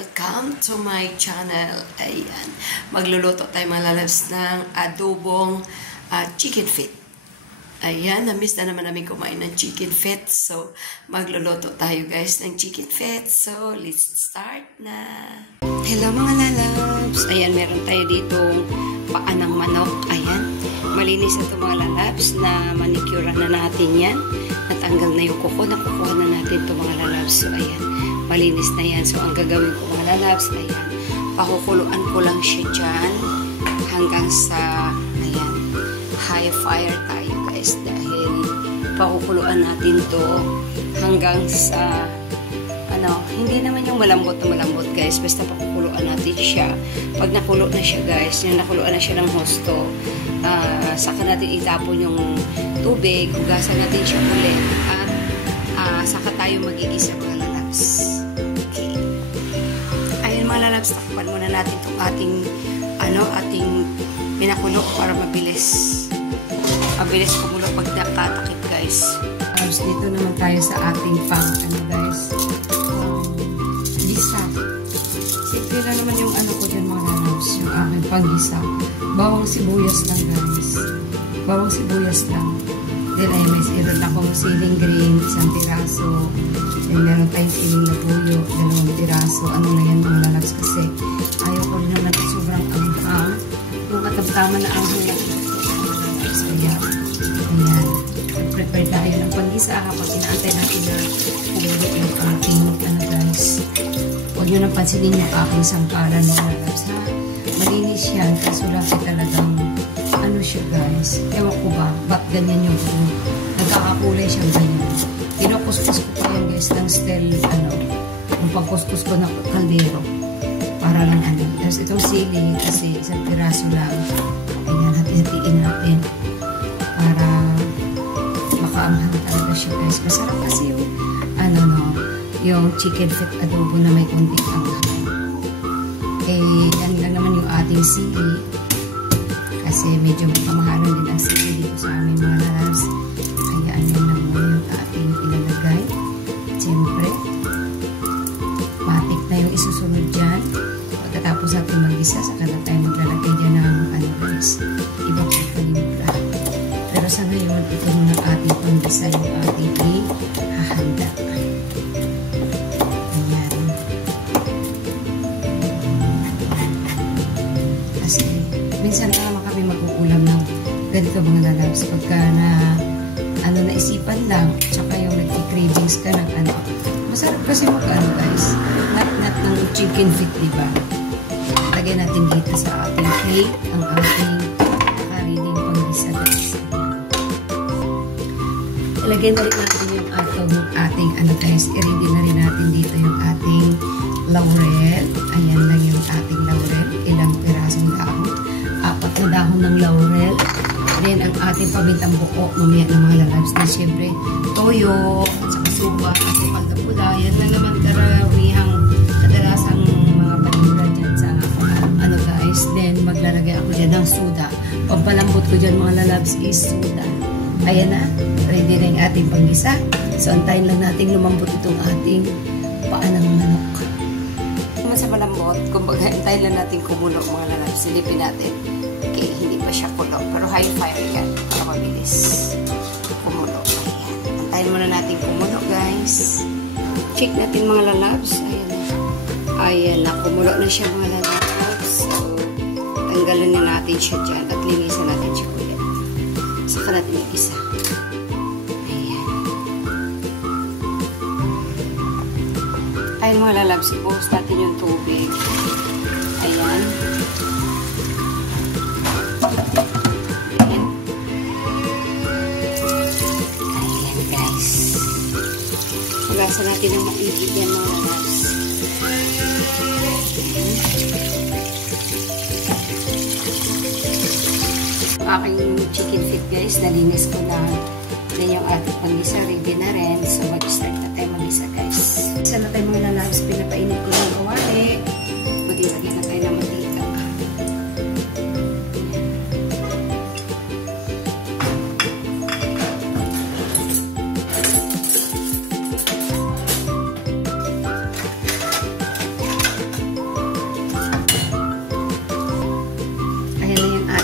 Welcome to my channel. Ayan. Magluluto tayo mga lalabs ng adobong chicken feet. Ayan. Na-miss na naman namin kumain ng chicken feet. So, magluluto tayo guys ng chicken feet. So, let's start na. Hello mga lalabs. Ayan, meron tayo ditong paa ng manok. Ayan. Malinis ito mga lalabs na manicure na natin yan. Natanggal na yung kuko. Nakukuha na natin ito mga lalabs. So, ayan. Malinis na yan. So, ang gagawin ko mga lalabs, ayan, pakukuluan ko lang siya dyan hanggang sa, ayan, high fire tayo guys dahil pakukuluan natin to hanggang sa, hindi naman yung malambot na malambot guys, basta pakukuluan natin siya. Pag nakulo na siya guys, yung nakuluan na siya ng husto, saka natin itapon yung tubig, hugasan natin siya ulit at saka tayo mag-iisa mga lalabs. Mga lalabs, takpan muna natin itong ating pinakulo para mabilis kumulo pag nakatakip guys. Dito naman tayo sa ating gisa. Simple na naman yung ko dyan mga lalabs, yung aking panggisa. Bawang sibuyas lang guys. Bawang sibuyas lang. Then ay may meron akong siling green, isang piraso. Then meron tayong siling na puyo, 2 piraso. Ano na yan mga lalabs kasi ayaw ko rin naman sobrang anghang. Yung katamtama na anghang yan. So yan. Ayan. Prepare tayo ng panggisa kapag inaantay natin na kumulo yung aking guys. Huwag nyo nang pansinin yung aking sampalan mga lalabs ha. Malinis yan kaso laki talagang siya guys. Ewan ko ba, ba't ganyan yung nagkakakulay siyang ganyan. Kinukuskus ko pa yan guys ng stel, yung pagkuskus ko ng kaldero. Para lang Tapos itong sili, kasi isang piraso lang. Ayan, hati-hatiin natin. Para makaanghang talaga siya guys. Masarap kasi yung, yung chicken feet adobo na may kunting anghang. Yan lang naman yung ating sili. Kasi medyo kamahalan din ang sili dito sa aming mga lalabs. Kaya yan lang muna yung ating ilalagay. Siyempre, matik na yung isusunod dyan. Pagkatapos natin mag-isa, saka na tayo maglalagay dyan ng guys. Iba po panimpla. Pero sa ngayon, ito muna ating pang-isa yung ating ihahanda. Ayan. Kasi, minsan na naman kami mag-uulam ng ganito mga lalabs pagka naisipan lang tsaka yung nag-cravings ka ng masarap kasi guys nat ng chicken feet diba. Lagyan natin dito sa ating plate ang ating nakareading panggisa guys. Ilagyan na rin natin yung ating guys, i-ready na rin natin dito yung ating laurel. Ayan lang yung ating laurel, ilang pirasong dahon, 4 na dahon ng laurel. Then, ang ating pamintang buko, mamaya ng mga lalabs na siyempre, toyo, at saka suba, at sukal na pula. Yan lang naman kadalasang mga panimula dyan sa guys. Then, maglalagay ako dyan ng suda. Pampalambot ko dyan mga lalabs is suda. Ayan na, ready na yung ating panggisa. So, antayin lang natin lumambot itong ating paa ng manok. Sa malambot, kumbaga, antayin lang natin kumulo mga lalabs. Silipin natin. Okay, hindi pa siya kulo. Pero high fire yan. Para mabilis kumulo. Ayan. Antayin muna natin kumulo, guys. Check natin mga lalabs. Ayan na. Ayan na. Kumulo na siya mga lalabs. So, tanggalin na natin siya dyan at linisan natin siya ulit. Saka natin yung isa. Ayan. Ayan mga lalabs. Ibuhos natin yung tubig. Ayan. Hugasan natin ng maigi yan mga lalabs. Aking chicken feet guys, nalinis ko na. Then yung ating panggisa, ready na rin. So mag-start na tayo mag-isa guys. Isa na tayo mga lalabs, pinapainit ko ng kawali. Maglagay na tayo ng mantika.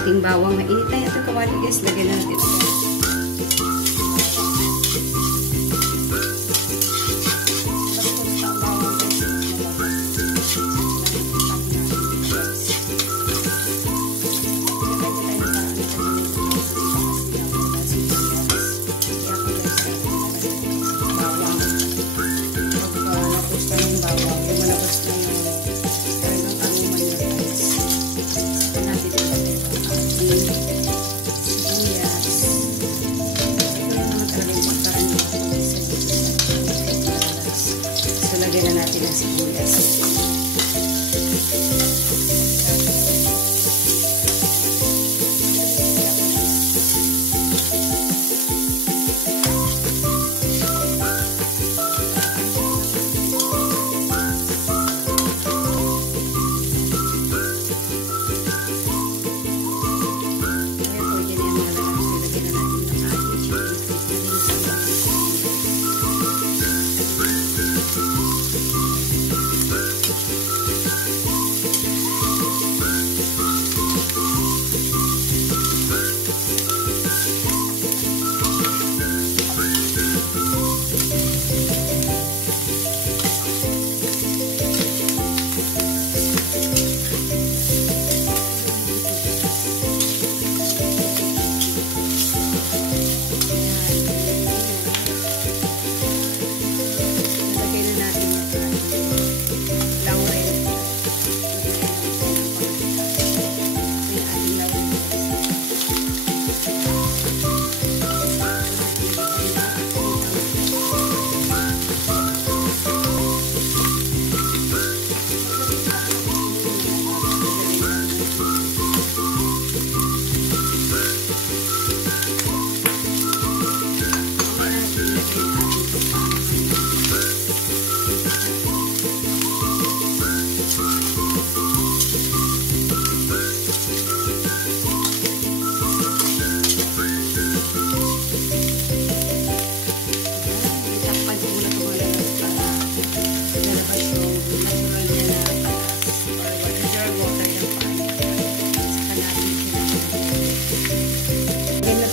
ating bawang. Mainit na ito kawali guys. Lagyan natin ito. Lagyan na natin ang sibuyas.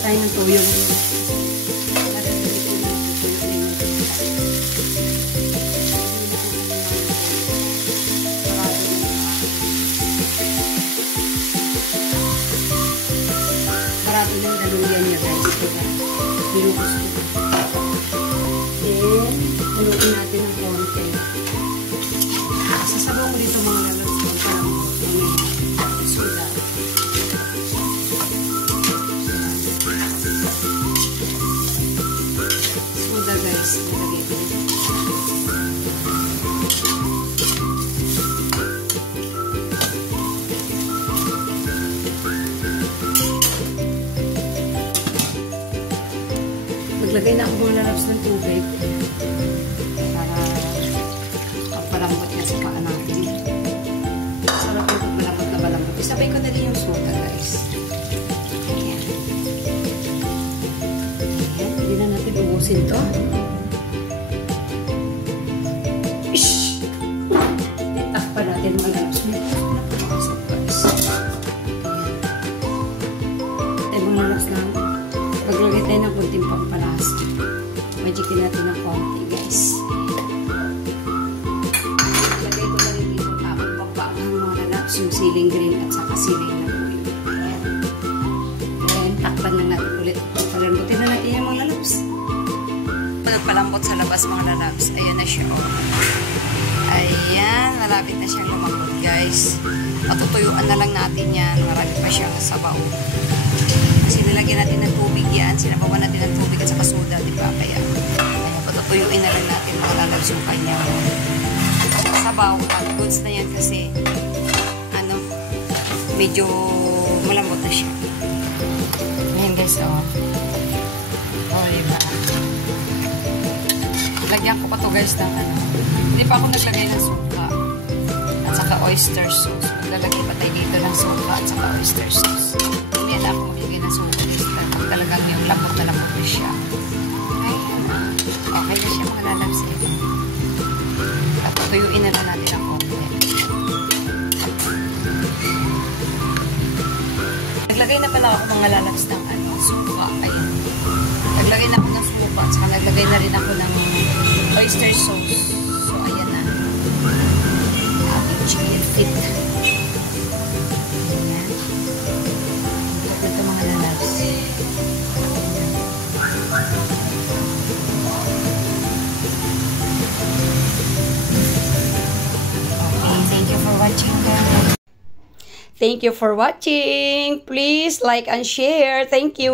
Tayo ng tuyo. Parado ng daluyan niya guys. Binukos ko. Then, haluin natin ng konti. Sasabaw ko dito mga lalagyan. Parang suda. Maglagay na ako mga lalabs ng tubig para magpalambot niya sa paa natin. Sarap yung malambot na malambot. Isabay ko na din yung suka guys. Ayan. Ayan. Hindi na natin ubusin to. Itakpan natin mga lalabs. May pumasok guys. Ayan. Mga lalabs lang. Paglagay tayo ng kunting pampalasa. Magikin natin ng konti, guys. Lagay ko na rin dito pampapaan ng mga lalabs, yung siling green at saka siling na buhay. Ayan. Ayan, takpan lang natin ulit. Palambutin na natin yung mga lalabs. Nagpalambot sa labas mga lalabs. Ayan na siya. Ayan, malapit na siyang lumambot, guys. Matutuyuan na lang natin yan. Marami pa siyang sabaw. Nilagyan natin ng tubig yan. Sinabawan natin ng tubig at saka soda, diba? Kaya, patutuyuin na lang natin mga lalabs yung kanyang sabaw. At goods na yan kasi, medyo malambot na siya. Ayan guys, oh. Oh, diba? Lagyan ko pa to guys ng Hindi pa ako naglagay ng suka. At saka oyster sauce. Maglalagay pa tayo dito ng suka at saka oyster sauce. Hindi na ako maglagay ng suka. Talagang yung lambot na siya. Ayan. Okay na siya mga lalabs. At tuyuin na lang natin ang konti. Naglagay na pala ako mga lalabs ng suka. Ayan. Naglagay na ako ng suka. At saka naglagay na rin ako ng oyster sauce. So, ayan na. Ating chicken feet. Ayan. Ito mga lalabs. Okay, thank you for watching, guys. Thank you for watching. Please like and share. Thank you.